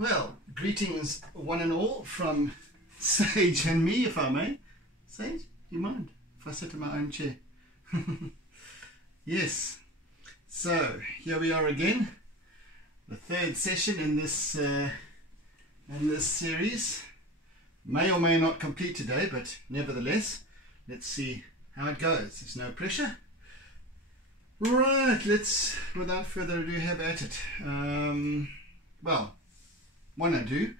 Well, greetings one and all from Sage and me, if I may. Sage, you mind if I sit in my own chair? Yes, so here we are again, the third session in this series. May or may not complete today, but nevertheless, let's see how it goes. There's no pressure. Right, let's, without further ado, have at it. Well, one I do.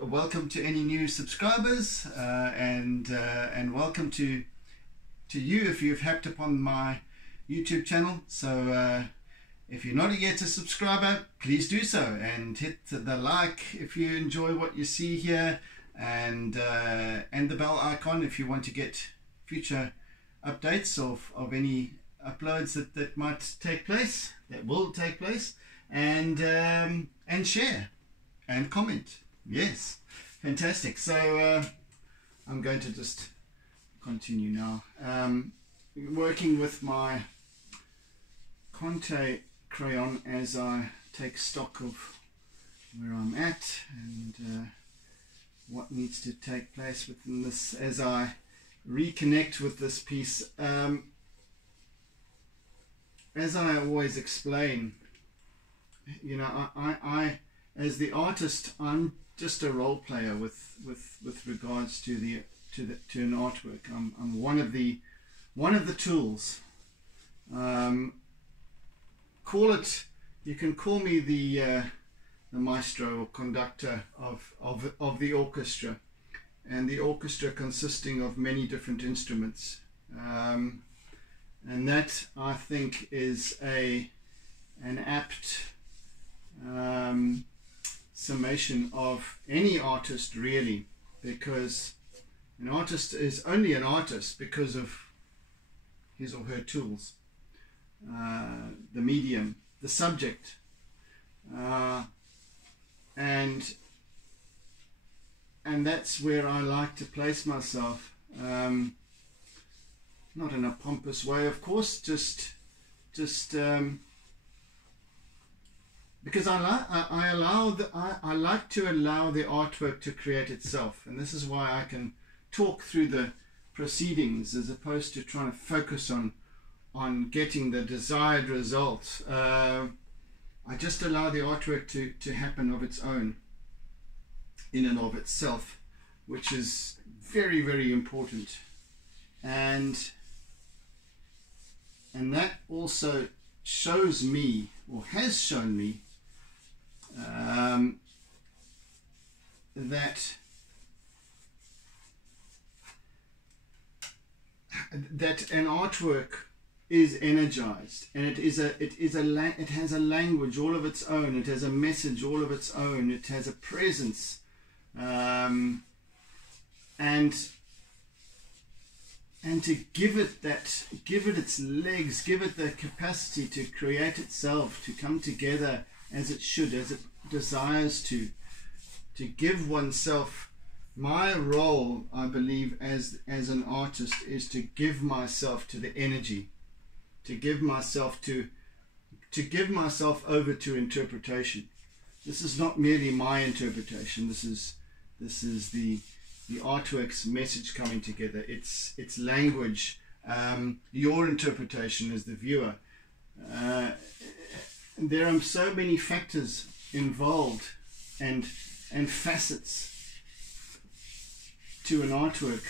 Welcome to any new subscribers, and welcome to you if you've happed upon my YouTube channel. So if you're not yet a subscriber, please do so and hit the like if you enjoy what you see here, and the bell icon if you want to get future updates of any uploads that might take place, that will take place, and share and comment. Yes, fantastic. So I'm going to just continue now, working with my Conte crayon as I take stock of where I'm at and what needs to take place within this as I reconnect with this piece. As I always explain, you know, I as the artist, I'm just a role player with regards to an artwork. I'm one of the tools. You can call me the maestro or conductor of the orchestra, and the orchestra consisting of many different instruments, and that, I think, is an apt summation of any artist, really, because an artist is only an artist because of his or her tools, the medium, the subject, and that's where I like to place myself, not in a pompous way, of course, just because I like to allow the artwork to create itself, and this is why I can talk through the proceedings as opposed to trying to focus on getting the desired result. I just allow the artwork to happen of its own, in and of itself, which is very, very important, and that also shows me, or has shown me, that an artwork is energized, and it has a language all of its own. It has a message all of its own. It has a presence, and to give it its legs, give it the capacity to create itself, to come together as it should, as it desires to give oneself. My role, I believe, as an artist, is to give myself to the energy, to give myself over to interpretation. This is not merely my interpretation. This is the artwork's message coming together. Its language, your interpretation as the viewer. There are so many factors involved and facets to an artwork,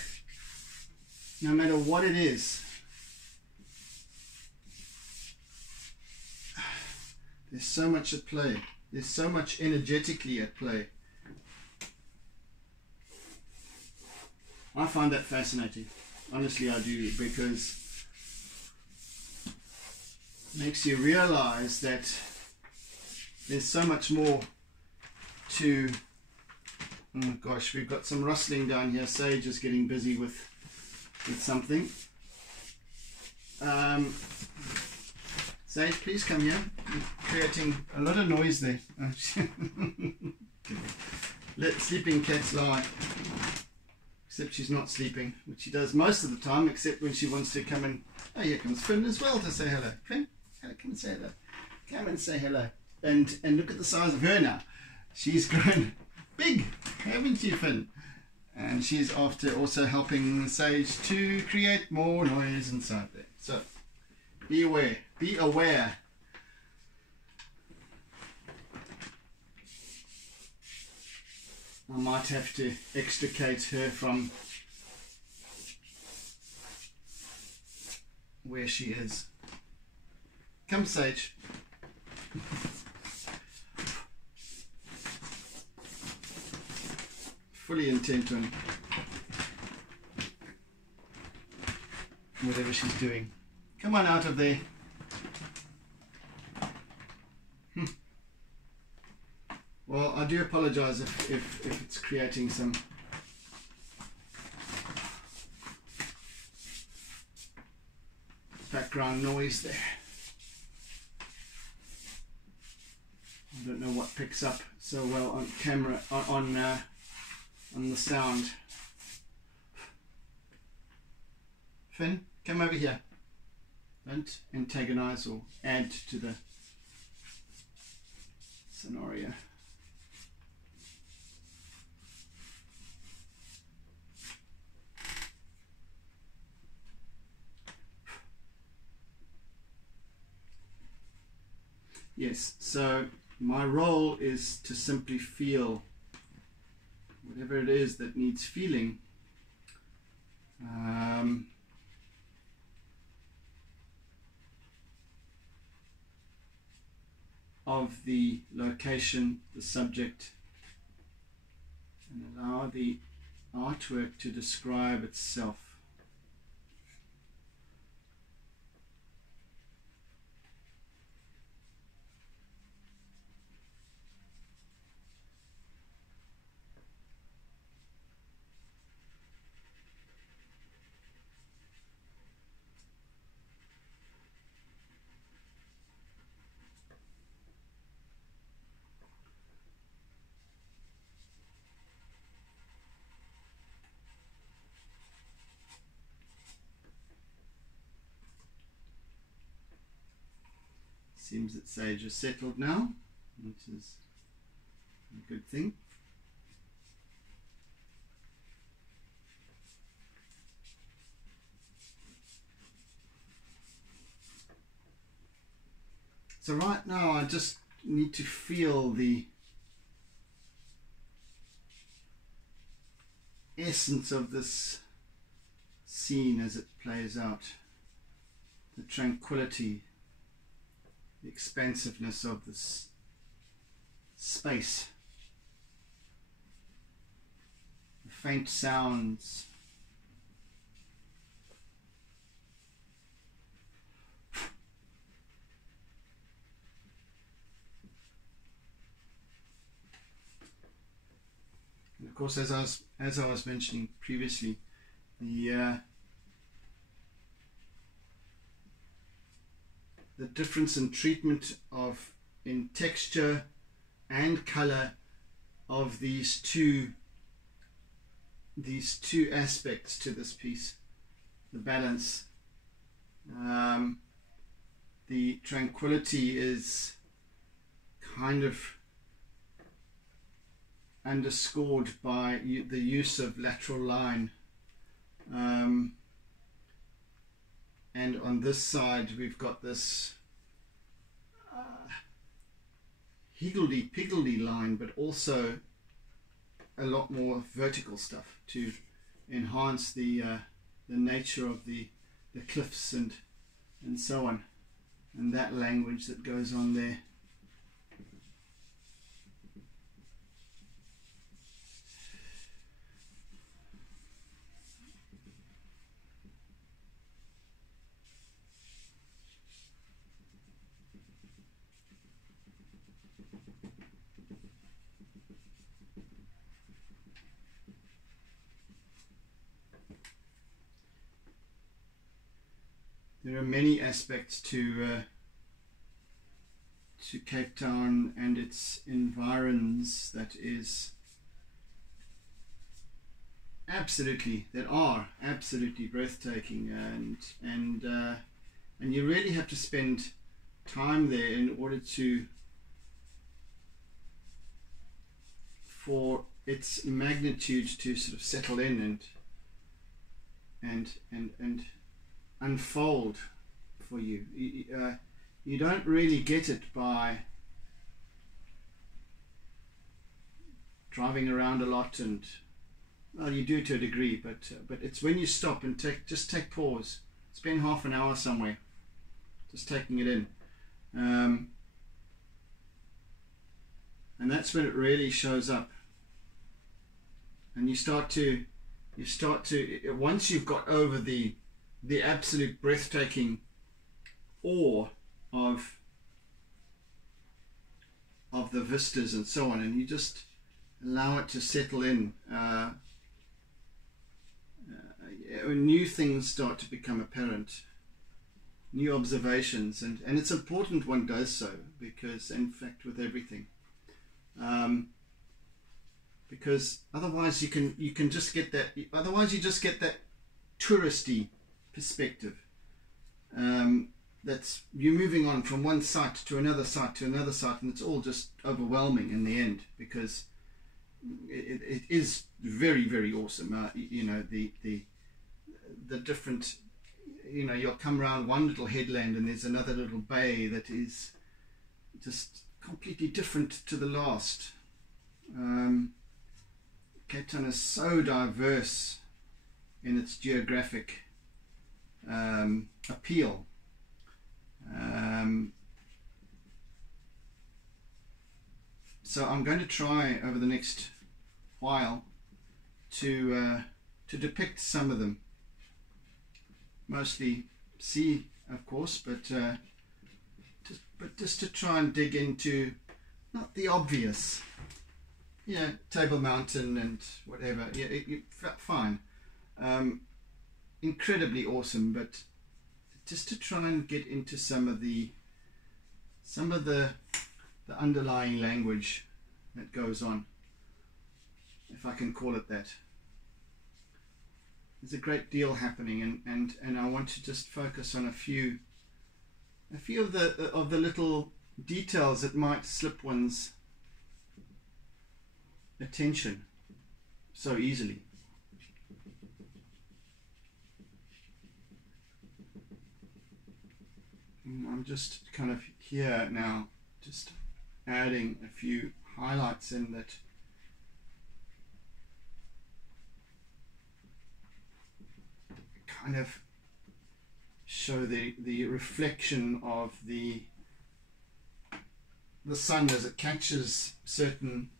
no matter what it is. There's so much at play. There's so much energetically at play. I find that fascinating. Honestly, I do, because it makes you realize that there's so much more to... Oh gosh, we've got some rustling down here. Sage is getting busy with something. Sage, please come here. You're creating a lot of noise there. Let sleeping cats lie. Except she's not sleeping, which she does most of the time, except when she wants to come in. Oh, here comes Finn as well to say hello. Finn, come and say hello. Come and say hello. and look at the size of her now. She's grown big, haven't you, Finn? And she's after also helping Sage to create more noise inside there. So be aware, be aware. I might have to extricate her from where she is. Come, Sage. Fully intent on whatever she's doing. Come on out of there. Well, I do apologize if it's creating some background noise there. I don't know what picks up so well on camera, on the sound. Finn, come over here. Don't antagonize or add to the scenario. Yes, so my role is to simply feel whatever it is that needs feeling. Of the location, the subject, and allow the artwork to describe itself. Seems that Sage is settled now, which is a good thing. So right now I just need to feel the essence of this scene as it plays out, the tranquility, the expansiveness of this space, the faint sounds, and of course, as I was mentioning previously, the difference in treatment in texture and color of these two aspects to this piece, the balance. The tranquility is kind of underscored by the use of lateral line. And on this side we've got this higgledy-piggledy line, but also a lot more vertical stuff to enhance the nature of the cliffs and so on, and that language that goes on there. There are many aspects to Cape Town and its environs that are absolutely breathtaking, and you really have to spend time there in order to for its magnitude to sort of settle in and unfold for you. You don't really get it by driving around a lot, and well, you do to a degree, but it's when you stop and just take pause, spend half an hour somewhere, just taking it in, and that's when it really shows up. And you start to once you've got over the absolute breathtaking awe of the vistas and so on, and you just allow it to settle in. New things start to become apparent, new observations, and it's important one does so, because in fact with everything, because otherwise you can just get that, otherwise you just get that touristy perspective, that's you're moving on from one site to another site to another site, and it's all just overwhelming in the end, because it is very, very awesome. You know, the different, you know, you'll come around one little headland and there's another little bay that is just completely different to the last. Cape Town is so diverse in its geographic appeal. So I'm going to try over the next while to depict some of them, mostly sea, of course, but just to try and dig into not the obvious, yeah, Table Mountain and whatever. Yeah, fine, incredibly awesome, but just to try and get into some of the underlying language that goes on, if I can call it that. There's a great deal happening, and I want to just focus on a few of the little details that might slip one's attention so easily. I'm just kind of here now, just adding a few highlights in that kind of show the reflection of the sun as it catches certain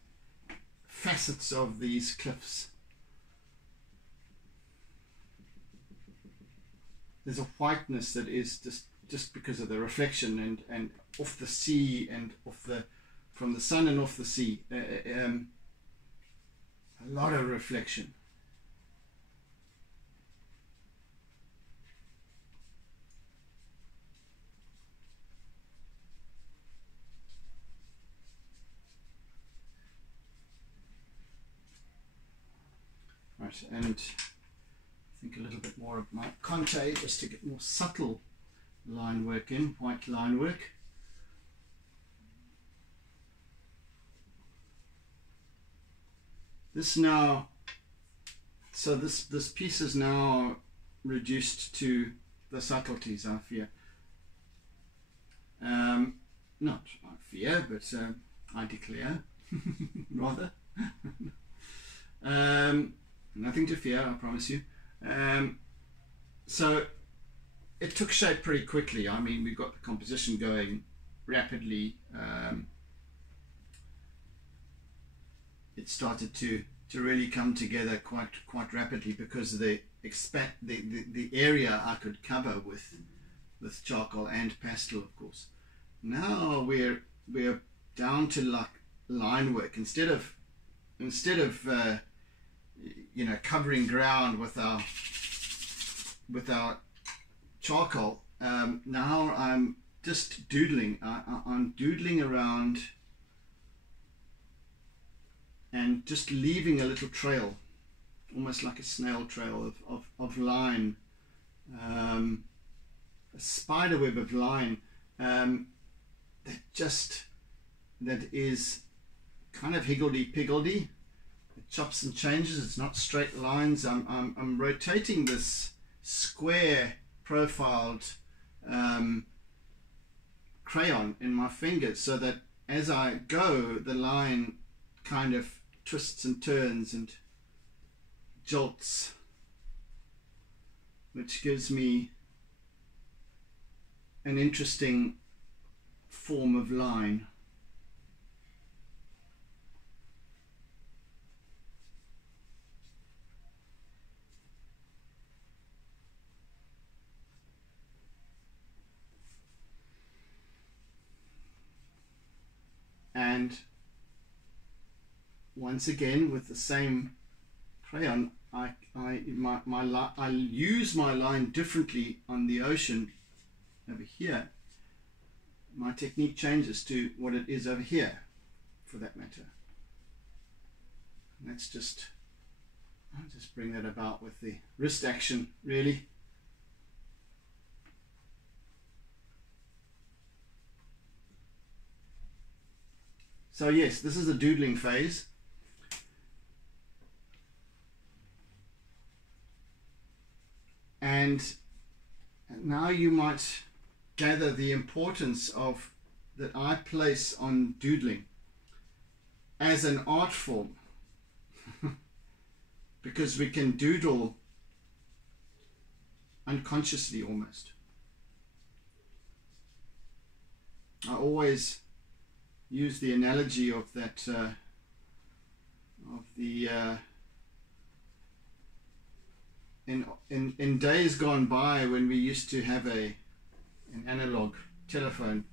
facets of these cliffs. There's a whiteness that is just because of the reflection and off the sea and from the sun and off the sea, a lot of reflection. Right, and I think a little bit more of my conte just to get more subtle line work in, white line work. This now, so this piece is now reduced to the subtleties, I fear. Not I fear, but I declare, rather. Nothing to fear, I promise you. So it took shape pretty quickly. I mean, we got the composition going rapidly. It started to really come together quite rapidly, because the area I could cover with charcoal and pastel, of course. Now we're down to like line work instead of you know, covering ground with our charcoal. Now I'm just doodling. I'm doodling around and just leaving a little trail, almost like a snail trail of line, a spider web of line, that is kind of higgledy-piggledy, it chops and changes. It's not straight lines. I'm rotating this square profiled crayon in my fingers so that as I go, the line kind of twists and turns and jolts, which gives me an interesting form of line. And once again, with the same crayon, I use my line differently on the ocean over here. My technique changes to what it is over here, for that matter. And that's just, I'll just bring that about with the wrist action, really. So yes, this is the doodling phase. And now you might gather the importance of that I place on doodling as an art form. Because we can doodle unconsciously almost. I always use the analogy of that in days gone by, when we used to have an analog telephone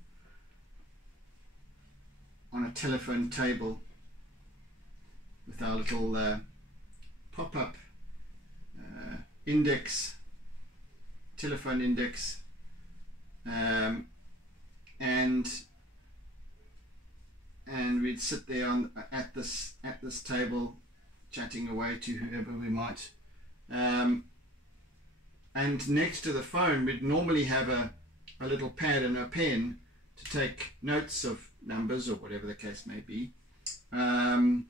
on a telephone table with our little pop-up index, telephone index, and we'd sit there at this table chatting away to whoever we might, and next to the phone we'd normally have a little pad and a pen to take notes of numbers or whatever the case may be, and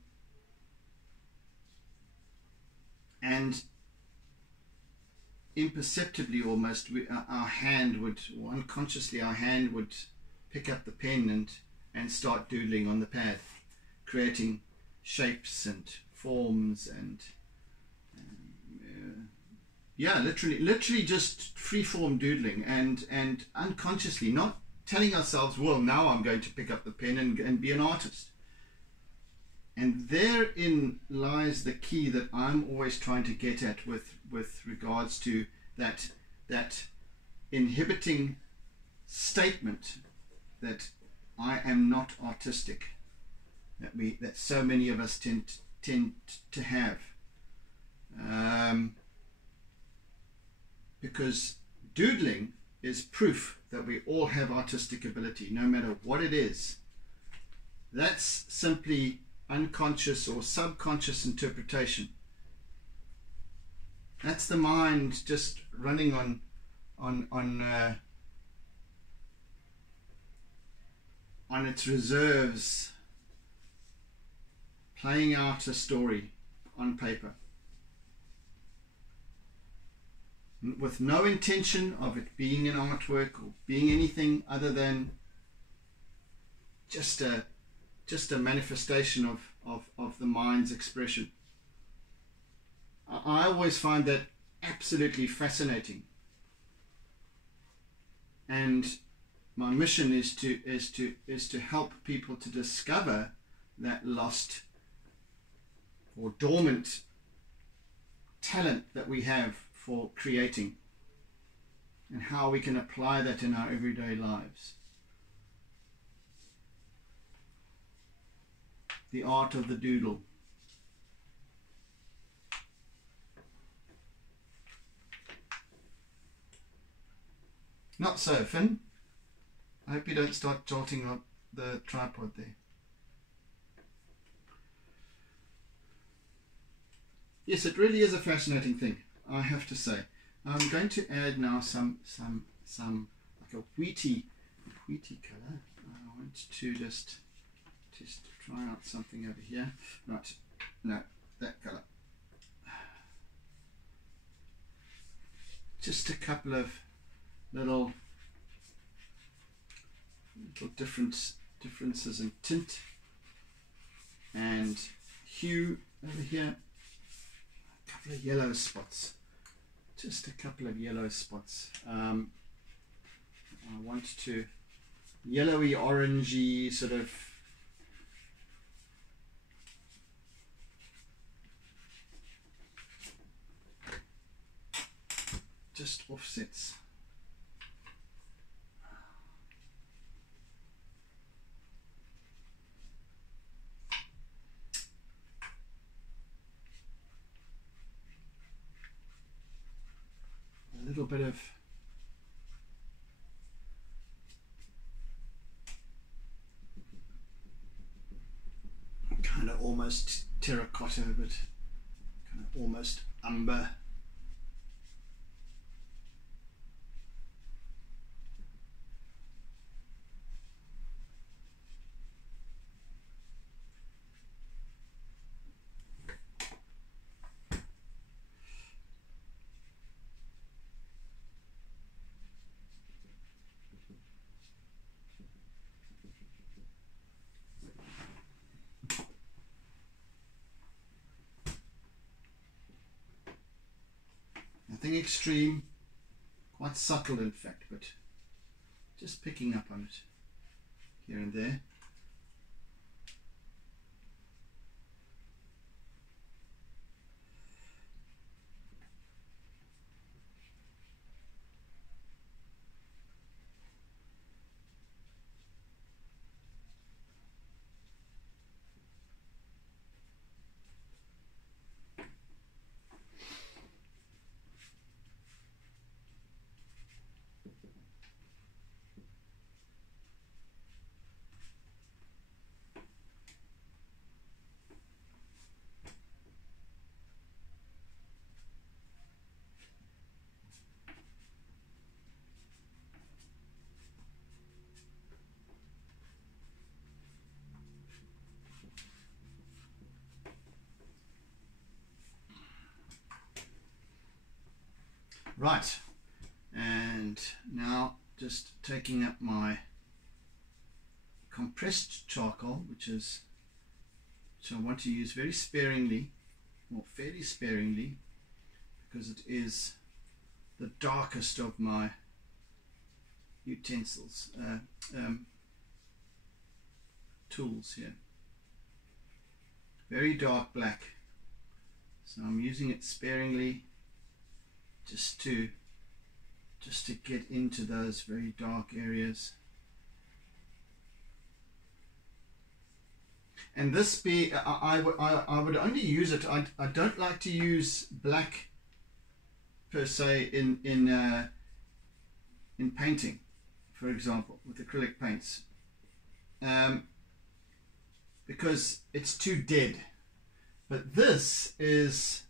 imperceptibly almost our hand would, or unconsciously our hand would pick up the pen and start doodling on the pad, creating shapes and forms and yeah, literally just free-form doodling and unconsciously, not telling ourselves, well, now I'm going to pick up the pen and be an artist. And therein lies the key that I'm always trying to get at with regards to that inhibiting statement that I am not artistic, that so many of us tend to have, because doodling is proof that we all have artistic ability, no matter what it is. That's simply unconscious or subconscious interpretation. That's the mind just running on its reserves, playing out a story on paper with no intention of it being an artwork or being anything other than just a manifestation of the mind's expression. I always find that absolutely fascinating, and my mission is to help people to discover that lost or dormant talent that we have for creating, and how we can apply that in our everyday lives. The art of the doodle. Not so, Finn. I hope you don't start jolting up the tripod there. Yes, it really is a fascinating thing, I have to say. I'm going to add now some like a wheaty color. I want to just try out something over here. Right, no, that color. Just a couple of little differences in tint and hue over here. A couple of yellow spots, just a couple of yellow spots. I want to yellowy orangey sort of just offsets. A little bit of kind of almost terracotta, but kind of almost umber. Nothing extreme, quite subtle in fact, but just picking up on it here and there. Right, and now just taking up my compressed charcoal, which I want to use very sparingly, or fairly sparingly, because it is the darkest of my utensils, tools here. Very dark black, so I'm using it sparingly, just to get into those very dark areas. And this be I would only use it. I don't like to use black per se in painting, for example, with acrylic paints, because it's too dead. But this is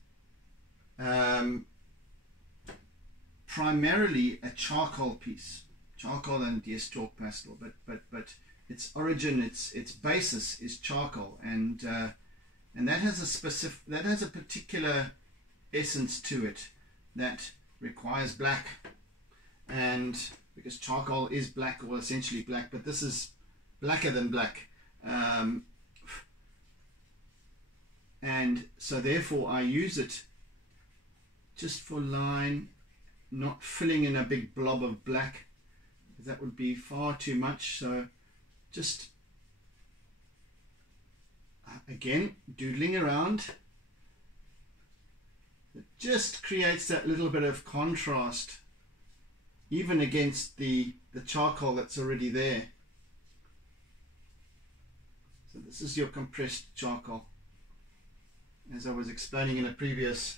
primarily a charcoal piece, charcoal and deerstalk pastel, but its origin, its basis is charcoal, and that has a particular essence to it that requires black, and because charcoal is black, or essentially black, but this is blacker than black, and so therefore I use it just for line, not filling in a big blob of black. That would be far too much. So just again doodling around, it just creates that little bit of contrast even against the charcoal that's already there. So this is your compressed charcoal, as I was explaining in a previous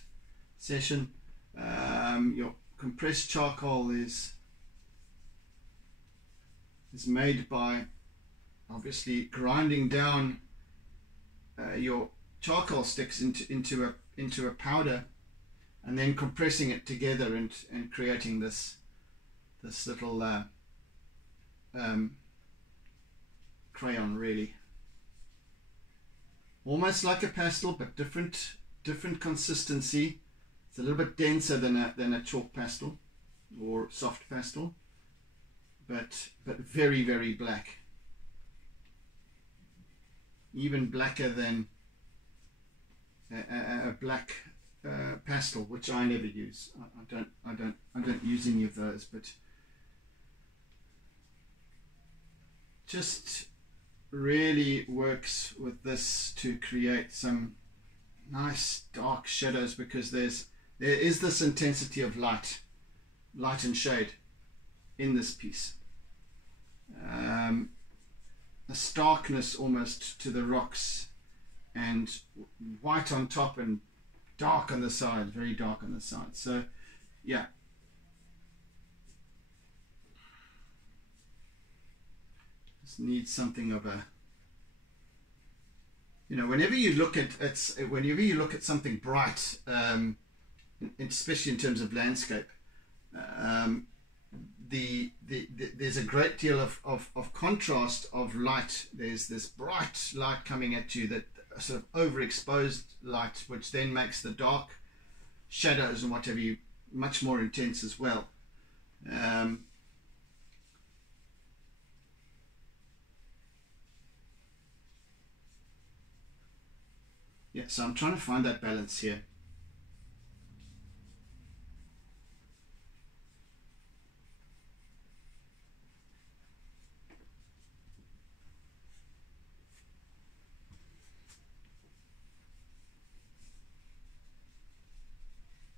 session. Your compressed charcoal is made by obviously grinding down your charcoal sticks into a powder, and then compressing it together and creating this little crayon, really almost like a pastel, but different different consistency. It's a little bit denser than a chalk pastel or soft pastel, but very, very black. Even blacker than a black pastel, which I never use. I don't use any of those, but just really works with this to create some nice dark shadows, because there is this intensity of light and shade in this piece. A starkness almost to the rocks, and white on top and dark on the side, very dark on the side. So yeah, just needs something of a, whenever you look at something bright, especially in terms of landscape, there's a great deal of contrast of light. There's this bright light coming at you, that sort of overexposed light, which then makes the dark shadows and whatever you much more intense as well. Yeah, so I'm trying to find that balance here.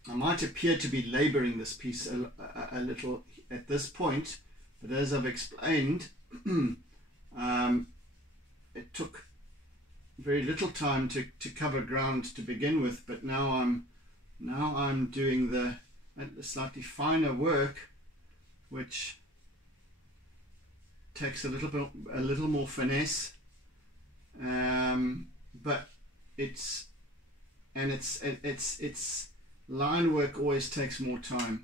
I might appear to be laboring this piece a little at this point, but as I've explained, it took very little time to cover ground to begin with, but now I'm doing the slightly finer work, which takes a little more finesse, but it's line work always takes more time.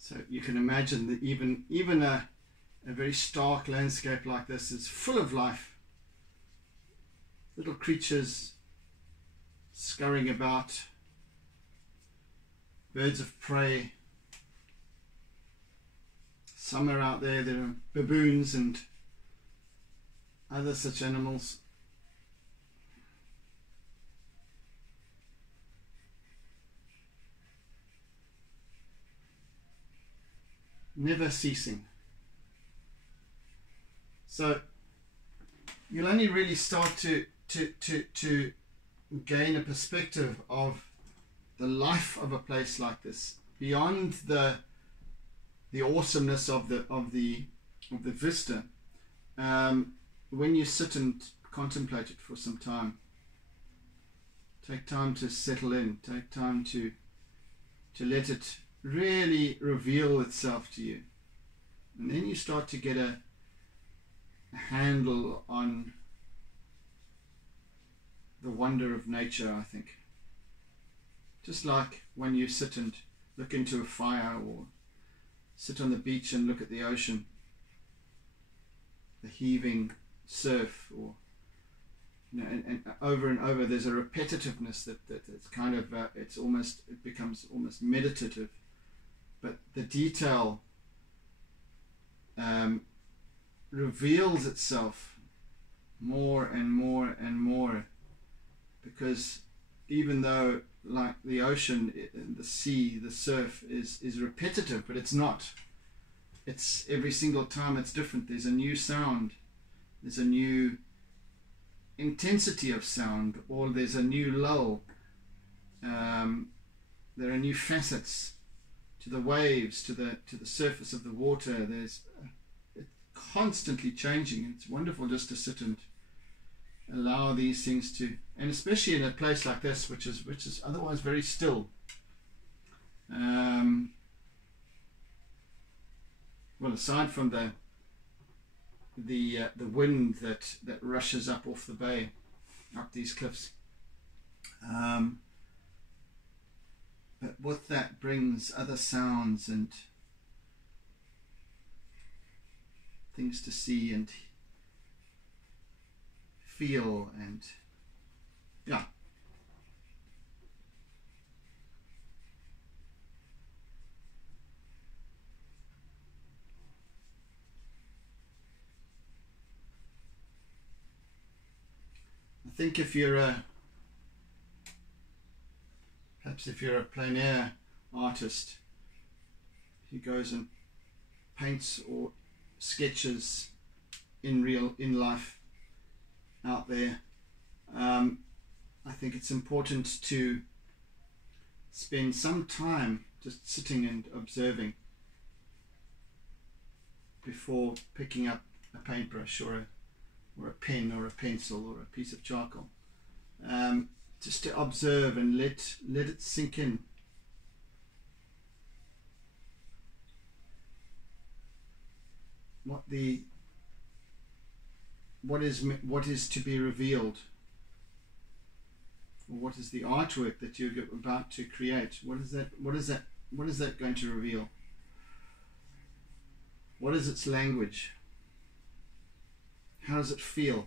So you can imagine that even a very stark landscape like this is full of life. Little creatures scurrying about, birds of prey. Somewhere out there are baboons and other such animals. Never ceasing. So you'll only really start to gain a perspective of the life of a place like this, beyond the awesomeness of the vista, when you sit and contemplate it for some time. Take time to settle in, take time to let it really reveal itself to you, and then you start to get a handle on the wonder of nature, I think. Just like when you sit and look into a fire, or sit on the beach and look at the ocean, the heaving surf, or and over and over there's a repetitiveness that it's kind of it becomes almost meditative, but the detail reveals itself more and more and more, because even though, like the ocean, the sea, the surf is repetitive, but it's not. It's every single time it's different. There's a new sound, there's a new intensity of sound, or there's a new lull. There are new facets to the waves, to the surface of the water. It's constantly changing. It's wonderful just to sit and allow these things to, and especially in a place like this, which is otherwise very still. Well, aside from the wind that rushes up off the bay, up these cliffs, but with that brings other sounds and things to see and feel, and yeah. I think if you're perhaps if you're a plein air artist who goes and paints or sketches in life out there, I think it's important to spend some time just sitting and observing before picking up a paintbrush or a pen or a pencil or a piece of charcoal. Just to observe and let it sink in. What is to be revealed, or what is the artwork that you're about to create? What is that going to reveal? What is its language? How does it feel?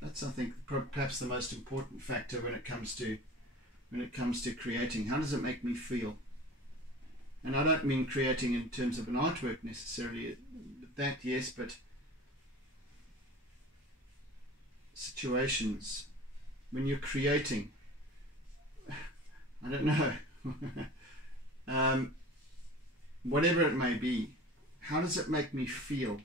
That's, I think, perhaps the most important factor when it comes to creating. How does it make me feel? And I don't mean creating in terms of an artwork necessarily. That, yes, but situations when you're creating. I don't know. Whatever it may be, how does it make me feel?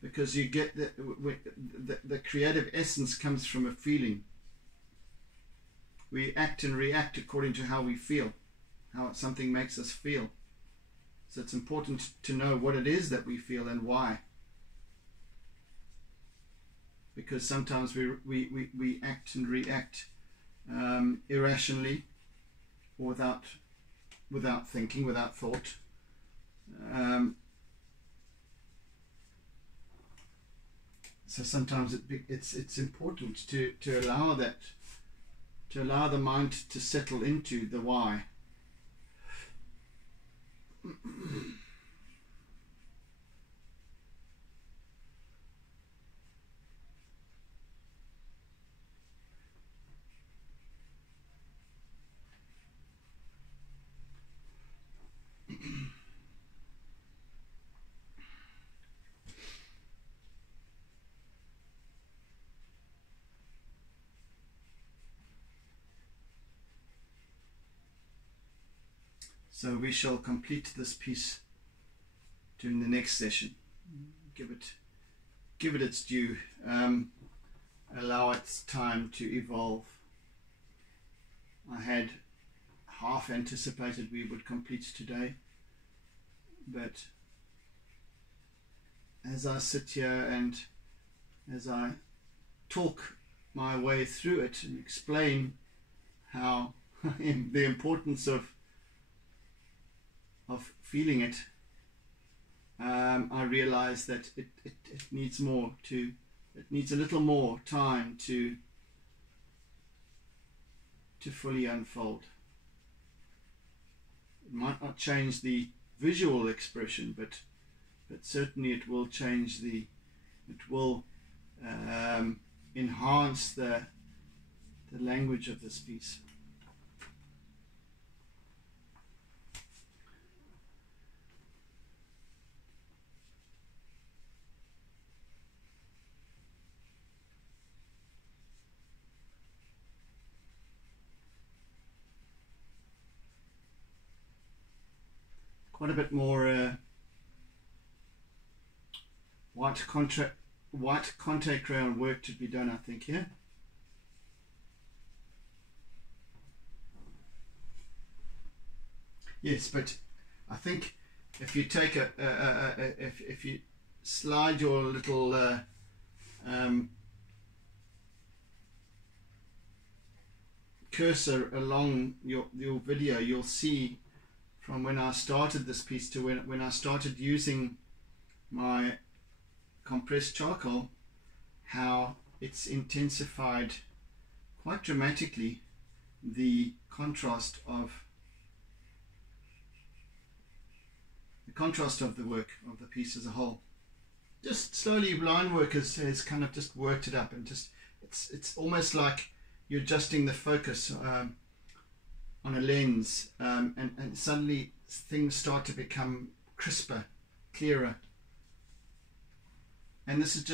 Because you get the creative essence comes from a feeling. We act and react according to how we feel, how something makes us feel. So it's important to know what it is that we feel and why. Because sometimes we act and react irrationally, or without thinking, without thought. So sometimes it's important to allow the mind to settle into the why. So we shall complete this piece during the next session. Give it its due. Allow its time to evolve. I had half anticipated we would complete today, but as I sit here and as I talk my way through it and explain how the importance of feeling it, I realize that it needs more it needs a little more time to fully unfold. It might not change the visual expression, but certainly it will change it will enhance the language of this piece. Quite a bit more white white contact crayon work to be done, I think, here. Yes, but I think if you take if you slide your little cursor along your video, you'll see from when I started this piece to when I started using my compressed charcoal, how it's intensified quite dramatically the contrast of the work of the piece as a whole. Just slowly, line work has kind of just worked it up, and just it's almost like you're adjusting the focus on a lens, and suddenly things start to become crisper, clearer. And this is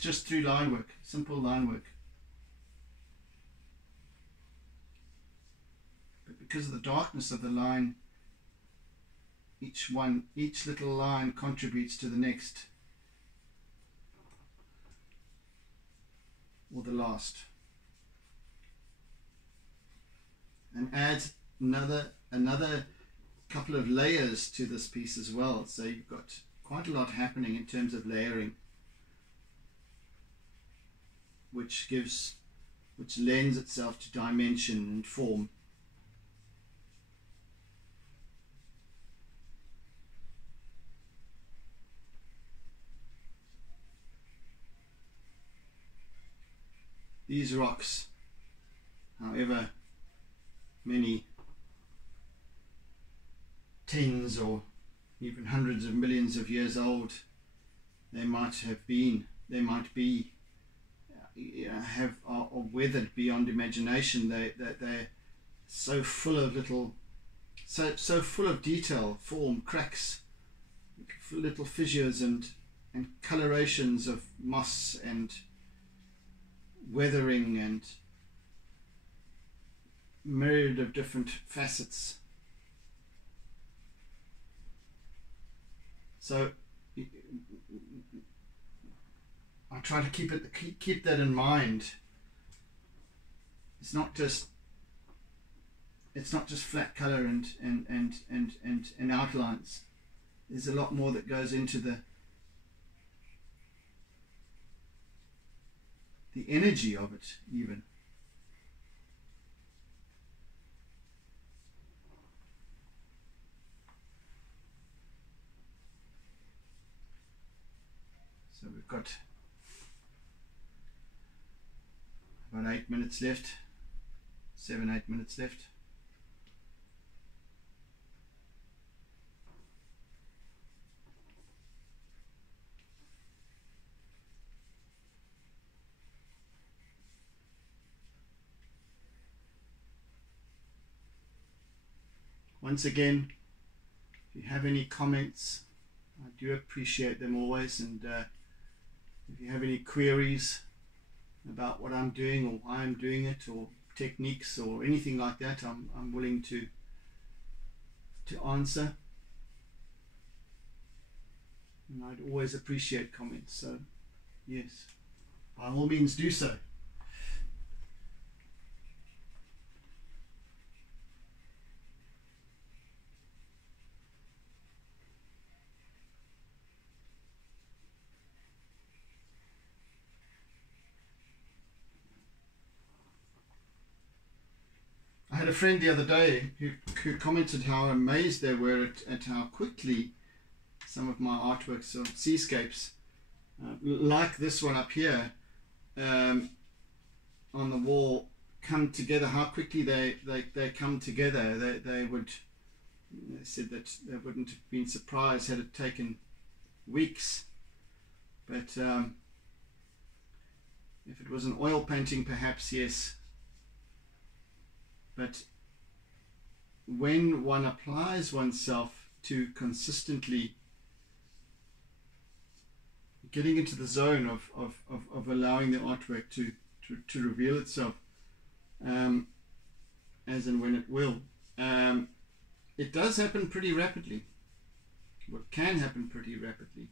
just through line work, simple line work. But because of the darkness of the line, each little line contributes to the next, or the last, and adds another couple of layers to this piece as well. So you've got quite a lot happening in terms of layering, which lends itself to dimension and form. These rocks, however many tens or even hundreds of millions of years old they might be, are weathered beyond imagination. They're so full of so full of detail, form, cracks, little fissures and colorations of moss and weathering and myriad of different facets. So I try to keep that in mind. It's not just flat color and outlines. There's a lot more that goes into the energy of it, even. So we've got about 8 minutes left, 7-8 minutes left. Once again, if you have any comments, I do appreciate them always, and if you have any queries about what I'm doing or why I'm doing it, or techniques or anything like that, I'm willing to answer, and I'd always appreciate comments. So yes, by all means do so. I had a friend the other day who commented how amazed they were at how quickly some of my artworks of seascapes, like this one up here on the wall, come together. How quickly they come together. They said that they wouldn't have been surprised had it taken weeks, but if it was an oil painting, perhaps yes. But when one applies oneself to consistently getting into the zone of allowing the artwork to reveal itself, as and when it will, it does happen pretty rapidly. Well, it can happen pretty rapidly.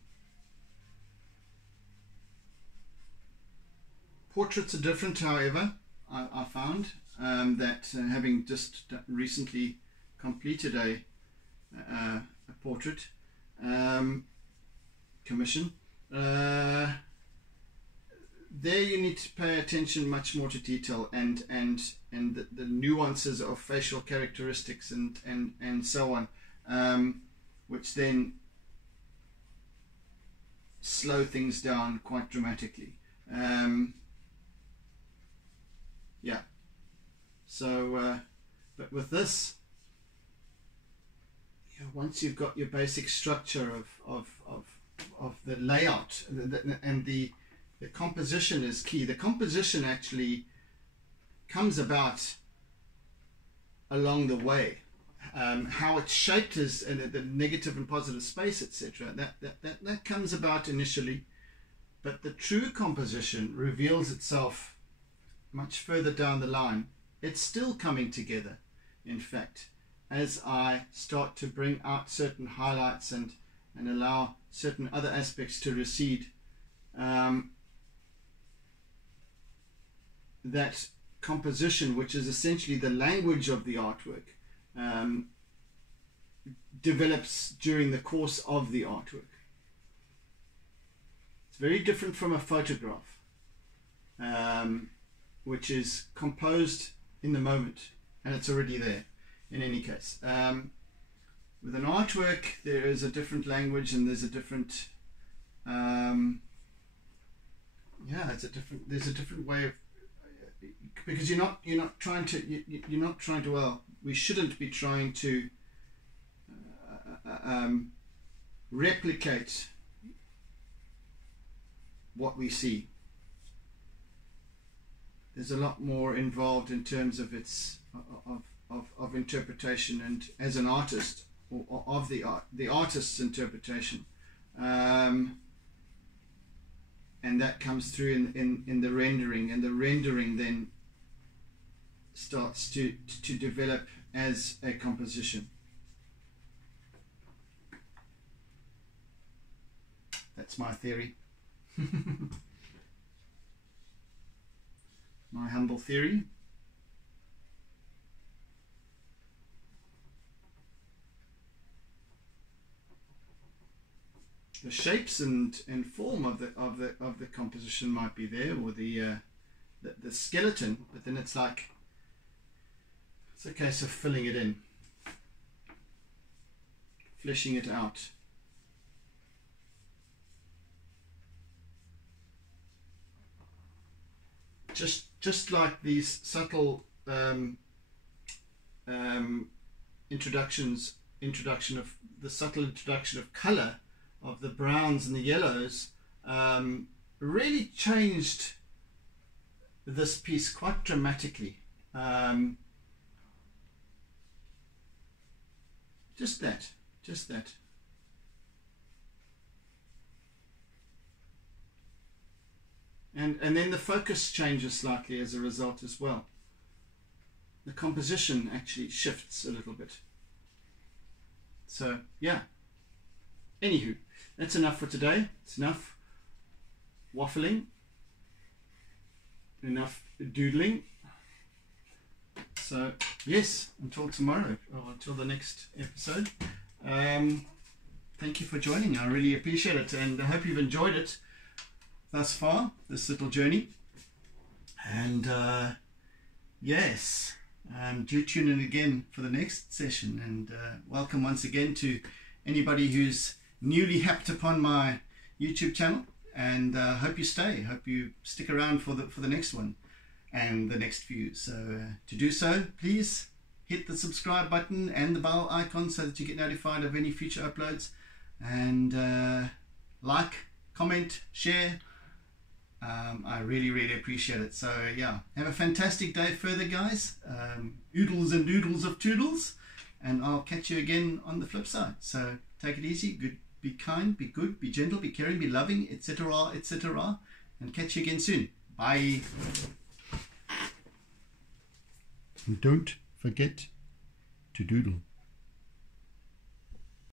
Portraits are different, however. I found that having just recently completed a portrait commission, there you need to pay attention much more to detail and the nuances of facial characteristics and so on, which then slow things down quite dramatically. Yeah, so but with this, once you've got your basic structure of the layout, and the composition is key. The composition actually comes about along the way. How it's shaped is, and the negative and positive space, etc. That comes about initially, but the true composition reveals itself much further down the line. It's still coming together, in fact, as I start to bring out certain highlights and allow certain other aspects to recede. That composition, which is essentially the language of the artwork, develops during the course of the artwork. It's very different from a photograph, which is composed in the moment and it's already there in any case. With an artwork, there is a different language and there's a different there's a different way of, because you're not trying to, well, we shouldn't be trying to replicate what we see. There's a lot more involved in terms of its of interpretation, and as an artist, or of the artist's interpretation, and that comes through in the rendering, and the rendering then starts to develop as a composition. That's my theory. My humble theory. The shapes and form of the composition might be there, or the skeleton, but then it's like, it's a case of filling it in, fleshing it out. Just like these subtle introduction of color, of the browns and the yellows, really changed this piece quite dramatically. Just that. And then the focus changes slightly as a result as well. The composition actually shifts a little bit. So yeah. Anywho, that's enough for today. It's enough waffling, enough doodling. So yes, until tomorrow, or until the next episode. Thank you for joining. I really appreciate it, and I hope you've enjoyed it thus far, this little journey. And yes, do tune in again for the next session, and welcome once again to anybody who's newly happed upon my YouTube channel, and hope you stick around for the next one and the next few. So to do so, please hit the subscribe button and the bell icon so that you get notified of any future uploads, and like, comment, share. I really appreciate it. So yeah, have a fantastic day further, guys. Oodles and doodles of toodles, and I'll catch you again on the flip side. So take it easy, good, be kind, be good, be gentle, be caring, be loving, etc., etc., and catch you again soon. Bye. And don't forget to doodle.